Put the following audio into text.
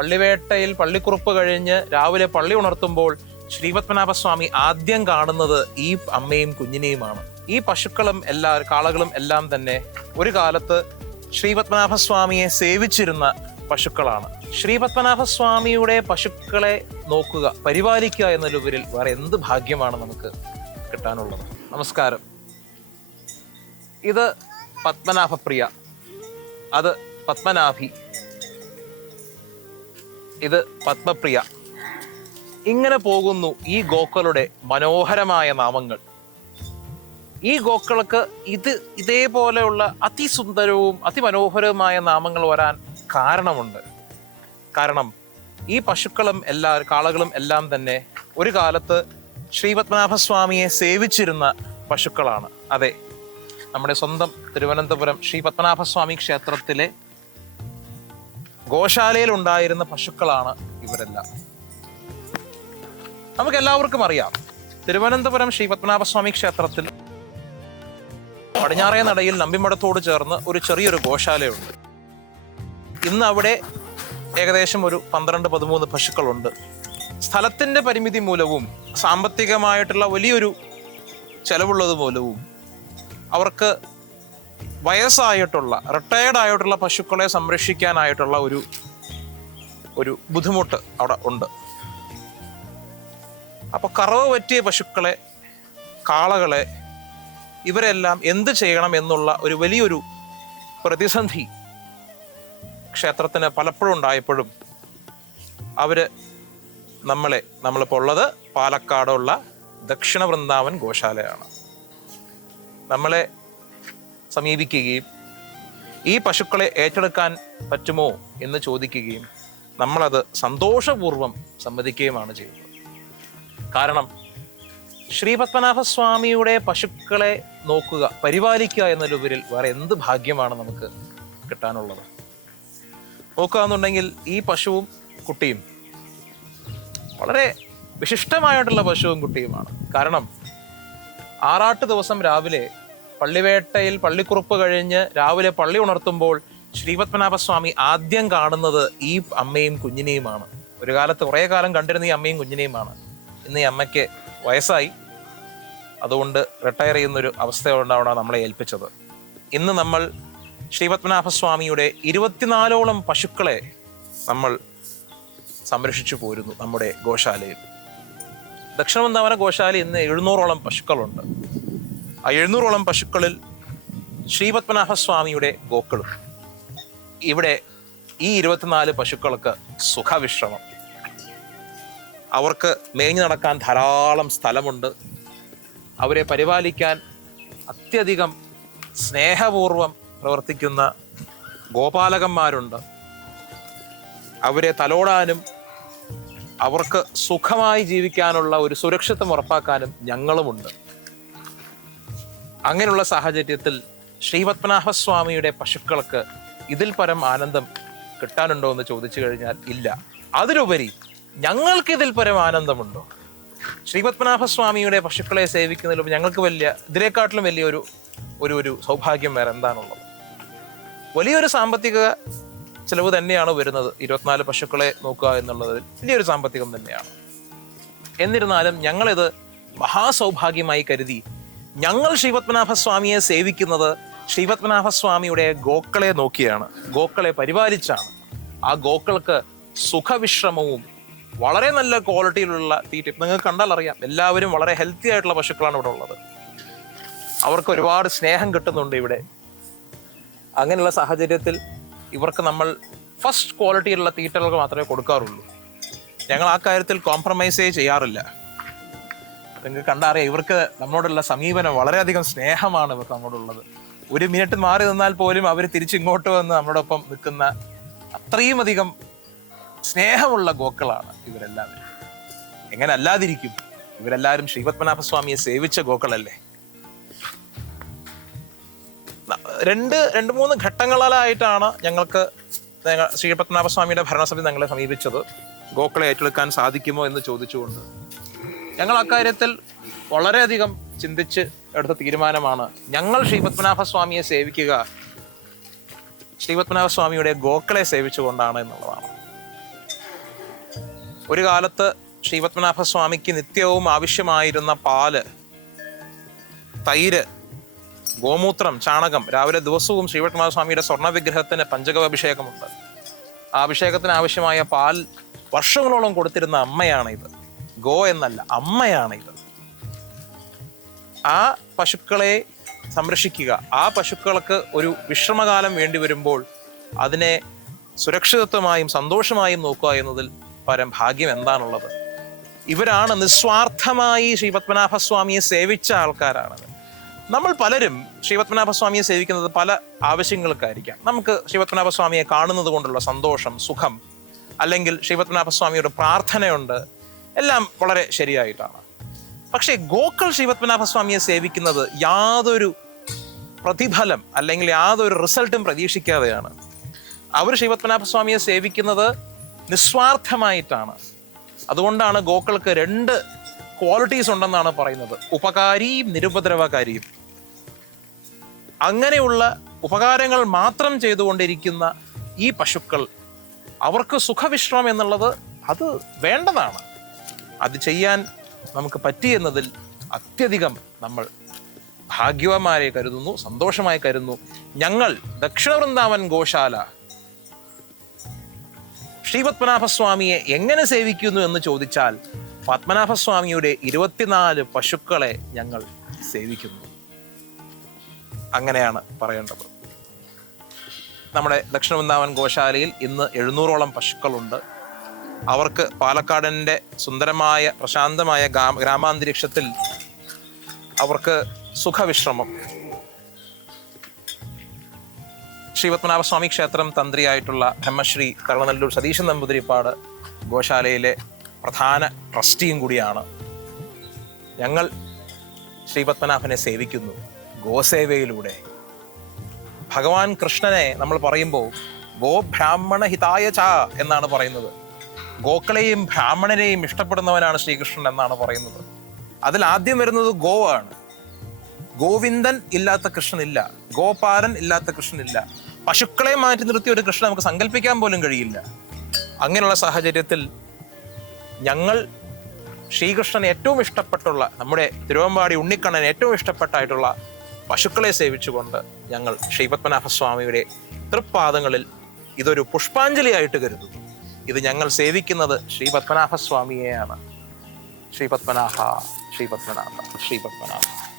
പള്ളിവേട്ടയിൽ പള്ളിക്കുറുപ്പ് കഴിഞ്ഞ് രാവിലെ പള്ളി ഉണർത്തുമ്പോൾ ശ്രീപത്മനാഭസ്വാമി ആദ്യം കാണുന്നത് ഈ അമ്മയും കുഞ്ഞിനെയുമാണ്. ഈ പശുക്കളും എല്ലാ കാളകളും എല്ലാം തന്നെ ഒരു കാലത്ത് ശ്രീപത്മനാഭസ്വാമിയെ സേവിച്ചിരുന്ന പശുക്കളാണ്. ശ്രീപത്മനാഭസ്വാമിയുടെ പശുക്കളെ നോക്കുക പരിപാലിക്കുക എന്നതിലുപരിൽ വേറെ എന്ത് ഭാഗ്യമാണ് നമുക്ക് കിട്ടാനുള്ളത്? നമസ്കാരം. ഇത് പത്മനാഭപ്രിയ. അത് പത്മനാഭി. ഇത് പത്മപ്രിയ. ഇങ്ങനെ പോകുന്നു ഈ ഗോക്കളുടെ മനോഹരമായ നാമങ്ങൾ. ഈ ഗോക്കൾക്ക് ഇത് ഇതേപോലെയുള്ള അതിസുന്ദരവും അതിമനോഹരവുമായ നാമങ്ങൾ വരാൻ കാരണമുണ്ട്. കാരണം ഈ പശുക്കളും എല്ലാ കാളകളും എല്ലാം തന്നെ ഒരു കാലത്ത് ശ്രീപത്മനാഭസ്വാമിയെ സേവിച്ചിരുന്ന പശുക്കളാണ്. അതെ നമ്മുടെ സ്വന്തം തിരുവനന്തപുരം ശ്രീ പത്മനാഭസ്വാമി ക്ഷേത്രത്തിലെ ഗോശാലയിൽ ഉണ്ടായിരുന്ന പശുക്കളാണ് ഇവരെല്ലാം. നമുക്ക് എല്ലാവർക്കും അറിയാം തിരുവനന്തപുരം ശ്രീ പത്മനാഭസ്വാമി ക്ഷേത്രത്തിൽ പടിഞ്ഞാറേ നടയിൽ നമ്പിമടത്തോട് ചേർന്ന് ഒരു ചെറിയൊരു ഗോശാലയുണ്ട്. ഇന്ന് അവിടെ ഏകദേശം ഒരു പന്ത്രണ്ട് പതിമൂന്ന് പശുക്കളുണ്ട്. സ്ഥലത്തിന്റെ പരിമിതി മൂലവും സാമ്പത്തികമായിട്ടുള്ള വലിയൊരു ചെലവുള്ളത് മൂലവും അവർക്ക് വയസ്സായിട്ടുള്ള റിട്ടയർഡ് ആയിട്ടുള്ള പശുക്കളെ സംരക്ഷിക്കാനായിട്ടുള്ള ഒരു ഒരു ബുദ്ധിമുട്ട് അവിടെ ഉണ്ട്. അപ്പൊ കറവ് പറ്റിയ പശുക്കളെ കാളകളെ ഇവരെല്ലാം എന്ത് ചെയ്യണം എന്നുള്ള ഒരു വലിയൊരു പ്രതിസന്ധി ക്ഷേത്രത്തിന് പലപ്പോഴും ഉണ്ടായപ്പോഴും അവർ നമ്മളെ നമ്മളിപ്പോൾ ഉള്ളത് പാലക്കാടുള്ള ദക്ഷിണ വൃന്ദാവൻ ഗോശാലയാണ്. നമ്മളെ സമീപിക്കുകയും ഈ പശുക്കളെ ഏറ്റെടുക്കാൻ പറ്റുമോ എന്ന് ചോദിക്കുകയും നമ്മളത് സന്തോഷപൂർവം സമ്മതിക്കുകയുമാണ് ചെയ്യുന്നത്. കാരണം ശ്രീപത്മനാഭസ്വാമിയുടെ പശുക്കളെ നോക്കുക പരിപാലിക്കുക എന്നതിലുപരിൽ വേറെ എന്ത് ഭാഗ്യമാണ് നമുക്ക് കിട്ടാനുള്ളത്? നോക്കുക എന്നുണ്ടെങ്കിൽ ഈ പശുവും കുട്ടിയും വളരെ വിശിഷ്ടമായിട്ടുള്ള പശുവും കുട്ടിയുമാണ്. കാരണം ആറാട്ട് ദിവസം രാവിലെ പള്ളിവേട്ടയിൽ പള്ളിക്കുറുപ്പ് കഴിഞ്ഞ് രാവിലെ പള്ളി ഉണർത്തുമ്പോൾ ശ്രീപത്മനാഭസ്വാമി ആദ്യം കാണുന്നത് ഈ അമ്മയും കുഞ്ഞിനെയുമാണ്. ഒരു കാലത്ത് കുറേ കാലം കണ്ടിരുന്ന ഈ അമ്മയും കുഞ്ഞിനെയുമാണ്. ഇന്ന് ഈ അമ്മയ്ക്ക് വയസ്സായി. അതുകൊണ്ട് റിട്ടയർ ചെയ്യുന്നൊരു അവസ്ഥയോടാണ് നമ്മളെ ഏൽപ്പിച്ചത്. ഇന്ന് നമ്മൾ ശ്രീപത്മനാഭസ്വാമിയുടെ ഇരുപത്തിനാലോളം പശുക്കളെ നമ്മൾ സംരക്ഷിച്ചു പോരുന്നു നമ്മുടെ ഗോശാലയിൽ. ദക്ഷിണവന്താവന ഗോശാല ഇന്ന് എഴുന്നൂറോളം പശുക്കളുണ്ട്. ആ എഴുന്നൂറോളം പശുക്കളിൽ ശ്രീപത്മനാഭസ്വാമിയുടെ ഗോക്കളും. ഇവിടെ ഈ ഇരുപത്തിനാല് പശുക്കൾക്ക് സുഖവിശ്രമം. അവർക്ക് മേഞ്ഞു നടക്കാൻ ധാരാളം സ്ഥലമുണ്ട്. അവരെ പരിപാലിക്കാൻ അത്യധികം സ്നേഹപൂർവം പ്രവർത്തിക്കുന്ന ഗോപാലകന്മാരുണ്ട്. അവരെ തലോടാനും അവർക്ക് സുഖമായി ജീവിക്കാനുള്ള ഒരു സുരക്ഷിതം ഉറപ്പാക്കാനും ഞങ്ങളുമുണ്ട്. അങ്ങനെയുള്ള സാഹചര്യത്തിൽ ശ്രീപത്മനാഭസ്വാമിയുടെ പശുക്കൾക്ക് ഇതിൽ പരം ആനന്ദം കിട്ടാനുണ്ടോ എന്ന് ചോദിച്ചു കഴിഞ്ഞാൽ ഇല്ല. അതിലുപരി ഞങ്ങൾക്ക് ഇതിൽ പരം ആനന്ദമുണ്ടോ? ശ്രീപത്മനാഭസ്വാമിയുടെ പശുക്കളെ സേവിക്കുന്നതിലും ഞങ്ങൾക്ക് വലിയ ഇതിനെക്കാട്ടിലും വലിയൊരു ഒരു ഒരു സൗഭാഗ്യം വേറെ എന്താണുള്ളത്? വലിയൊരു സാമ്പത്തിക ചിലവ് തന്നെയാണ് വരുന്നത്. ഇരുപത്തിനാല് പശുക്കളെ നോക്കുക എന്നുള്ളത് വലിയൊരു സാമ്പത്തികം തന്നെയാണ്. എന്നിരുന്നാലും ഞങ്ങളിത് മഹാസൗഭാഗ്യമായി കരുതി ഞങ്ങൾ ശ്രീപത്മനാഭസ്വാമിയെ സേവിക്കുന്നത് ശ്രീപത്മനാഭസ്വാമിയുടെ ഗോക്കളെ നോക്കിയാണ്. ഗോക്കളെ പരിപാലിച്ചാണ്. ആ ഗോക്കൾക്ക് സുഖവിശ്രമവും വളരെ നല്ല ക്വാളിറ്റിയിലുള്ള തീറ്റ നിങ്ങൾ നിങ്ങൾക്ക് കണ്ടാൽ അറിയാം. എല്ലാവരും വളരെ ഹെൽത്തി ആയിട്ടുള്ള പശുക്കളാണ് ഇവിടെ ഉള്ളത്. അവർക്ക് ഒരുപാട് സ്നേഹം കിട്ടുന്നുണ്ട് ഇവിടെ. അങ്ങനെയുള്ള സാഹചര്യത്തിൽ ഇവർക്ക് നമ്മൾ ഫസ്റ്റ് ക്വാളിറ്റിയിലുള്ള തീറ്റകൾ മാത്രമേ കൊടുക്കാറുള്ളൂ. ഞങ്ങൾ ആ കാര്യത്തിൽ കോംപ്രമൈസേ ചെയ്യാറില്ല. നിങ്ങൾക്ക് കണ്ടറിയാം ഇവർക്ക് നമ്മളോടുള്ള സമീപനം വളരെയധികം സ്നേഹമാണ് ഇവർക്ക് നമ്മളോടുള്ളത് ഒരു മിനിറ്റ് മാറി നിന്നാൽ പോലും അവർ തിരിച്ചിങ്ങോട്ട് വന്ന് നമ്മളോടൊപ്പം നിൽക്കുന്ന അത്രയും അധികം സ്നേഹമുള്ള ഗോക്കളാണ് ഇവരെല്ലാവരും. എങ്ങനെ അല്ലാതിരിക്കും? ഇവരെല്ലാവരും ശ്രീപത്മനാഭസ്വാമിയെ സേവിച്ച ഗോക്കളല്ലേ? രണ്ട് രണ്ട് മൂന്ന് ഘട്ടങ്ങളിലായിട്ടാണ് ഞങ്ങൾക്ക് ഞങ്ങൾ ശ്രീപത്മനാഭസ്വാമിയുടെ ഭരണസമിതി ഞങ്ങളെ സമീപിച്ചത്. ഗോക്കളെ ഏറ്റെടുക്കാൻ സാധിക്കുമോ എന്ന് ചോദിച്ചുകൊണ്ട് ഞങ്ങൾ അക്കാര്യത്തിൽ വളരെയധികം ചിന്തിച്ച് എടുത്ത തീരുമാനമാണ്. ഞങ്ങൾ ശ്രീപത്മനാഭസ്വാമിയെ സേവിക്കുക ശ്രീപത്മനാഭസ്വാമിയുടെ ഗോക്കളെ സേവിച്ചുകൊണ്ടാണ് എന്നുള്ളതാണ്. ഒരു കാലത്ത് ശ്രീപത്മനാഭ സ്വാമിക്ക് നിത്യവും ആവശ്യമായിരുന്ന പാൽ തൈര് ഗോമൂത്രം ചാണകം രാവിലെ ദിവസവും ശ്രീപത്മനാഭ സ്വാമിയുടെ സ്വർണ വിഗ്രഹത്തിന് പഞ്ചകവാഭിഷേകമുണ്ട്. ആ അഭിഷേകത്തിന് ആവശ്യമായ പാൽ വർഷങ്ങളോളം കൊടുത്തിരുന്ന അമ്മയാണ് ഇത് ഗോ എന്നല്ല അമ്മയാണ് ഇത് ആ പശുക്കളെ സംരക്ഷിക്കുക ആ പശുക്കൾക്ക് ഒരു വിശ്രമകാലം വേണ്ടി വരുമ്പോൾ അതിനെ സുരക്ഷിതത്വമായും സന്തോഷമായും നോക്കുക എന്നതിൽ പരം ഭാഗ്യം എന്താണുള്ളത്? ഇവരാണ് നിസ്വാർത്ഥമായി ശ്രീപത്മനാഭസ്വാമിയെ സേവിച്ച ആൾക്കാരാണ് നമ്മൾ പലരും ശ്രീപത്മനാഭസ്വാമിയെ സേവിക്കുന്നത് പല ആവശ്യങ്ങൾക്കായിരിക്കാം. നമുക്ക് ശ്രീപത്മനാഭസ്വാമിയെ കാണുന്നത് കൊണ്ടുള്ള സന്തോഷം സുഖം അല്ലെങ്കിൽ ശ്രീപത്മനാഭസ്വാമിയുടെ പ്രാർത്ഥനയുണ്ട് എല്ലാം വളരെ ശരിയായിട്ടാണ്. പക്ഷേ ഗോക്കൾ ശ്രീപത്മനാഭസ്വാമിയെ സേവിക്കുന്നത് യാതൊരു പ്രതിഫലം അല്ലെങ്കിൽ യാതൊരു റിസൾട്ടും പ്രതീക്ഷിക്കാതെയാണ്. അവർ ശ്രീപത്മനാഭസ്വാമിയെ സേവിക്കുന്നത് നിസ്വാർത്ഥമായിട്ടാണ്. അതുകൊണ്ടാണ് ഗോക്കൾക്ക് രണ്ട് ക്വാളിറ്റീസ് ഉണ്ടെന്നാണ് പറയുന്നത്. ഉപകാരിയും നിരുപദ്രവകാരിയും. അങ്ങനെയുള്ള ഉപകാരങ്ങൾ മാത്രം ചെയ്തുകൊണ്ടിരിക്കുന്ന ഈ പശുക്കൾ അവർക്ക് സുഖവിശ്രമം എന്നുള്ളത് അത് വേണ്ടതാണ്. അത് ചെയ്യാൻ നമുക്ക് പറ്റിയെന്നതിൽ അത്യധികം നമ്മൾ ഭാഗ്യവാന്മാരെ കരുതുന്നു സന്തോഷമായി കരുതുന്നു. ഞങ്ങൾ ദക്ഷിണ വൃന്ദാവൻ ഗോശാല ശ്രീപത്മനാഭസ്വാമിയെ എങ്ങനെ സേവിക്കുന്നു എന്ന് ചോദിച്ചാൽ പത്മനാഭസ്വാമിയുടെ ഇരുപത്തിനാല് പശുക്കളെ ഞങ്ങൾ സേവിക്കുന്നു. അങ്ങനെയാണ് പറയേണ്ടത്. നമ്മുടെ ദക്ഷിണ വൃന്ദാവൻ ഗോശാലയിൽ ഇന്ന് എഴുന്നൂറോളം പശുക്കളുണ്ട്. അവർക്ക് പാലക്കാടിന്റെ സുന്ദരമായ പ്രശാന്തമായ ഗ്രാമാന്തരീക്ഷത്തിൽ അവർക്ക് സുഖവിശ്രമം. ശ്രീപത്മനാഭസ്വാമി ക്ഷേത്രം തന്ത്രിയായിട്ടുള്ള ബ്രഹ്മശ്രീ കരുണനല്ലൂർ സതീശൻ നമ്പൂതിരിപ്പാട് ഗോശാലയിലെ പ്രധാന ട്രസ്റ്റിയും കൂടിയാണ്. ഞങ്ങൾ ശ്രീപത്മനാഭനെ സേവിക്കുന്നു. ഗോസേവയിലൂടെ. ഭഗവാൻ കൃഷ്ണനെ നമ്മൾ പറയുമ്പോൾ ഗോബ്രാഹ്മണ ഹിതായ ച എന്നാണ് പറയുന്നത്. ഗോക്കളെയും ബ്രാഹ്മണരെയും ഇഷ്ടപ്പെടുന്നവനാണ് ശ്രീകൃഷ്ണൻ എന്നാണ് പറയുന്നത്. അതിൽ ആദ്യം വരുന്നത് ഗോ ആണ് ഗോവിന്ദൻ ഇല്ലാത്ത കൃഷ്ണനില്ല. ഗോപാലൻ ഇല്ലാത്ത കൃഷ്ണനില്ല. പശുക്കളെ മാറ്റി നിർത്തിയ ഒരു കൃഷ്ണൻ നമുക്ക് സങ്കല്പിക്കാൻ പോലും കഴിയില്ല. അങ്ങനെയുള്ള സാഹചര്യത്തിൽ ഞങ്ങൾ ശ്രീകൃഷ്ണൻ ഏറ്റവും ഇഷ്ടപ്പെട്ടുള്ള നമ്മുടെ തിരുവമ്പാടി ഉണ്ണിക്കണ്ണൻ ഏറ്റവും ഇഷ്ടപ്പെട്ടായിട്ടുള്ള പശുക്കളെ സേവിച്ചുകൊണ്ട് ഞങ്ങൾ ശ്രീപത്മനാഭസ്വാമിയുടെ തൃപ്പാദങ്ങളിൽ ഇതൊരു പുഷ്പാഞ്ജലിയായിട്ട് കരുതുന്നു. ഇത് ഞങ്ങൾ സേവിക്കുന്നത് ശ്രീ പത്മനാഭ സ്വാമിയെയാണ് ശ്രീ പത്മനാഭ ശ്രീ പത്മനാഭ ശ്രീപത്മനാഭ ശ്രീപത്മനാഭ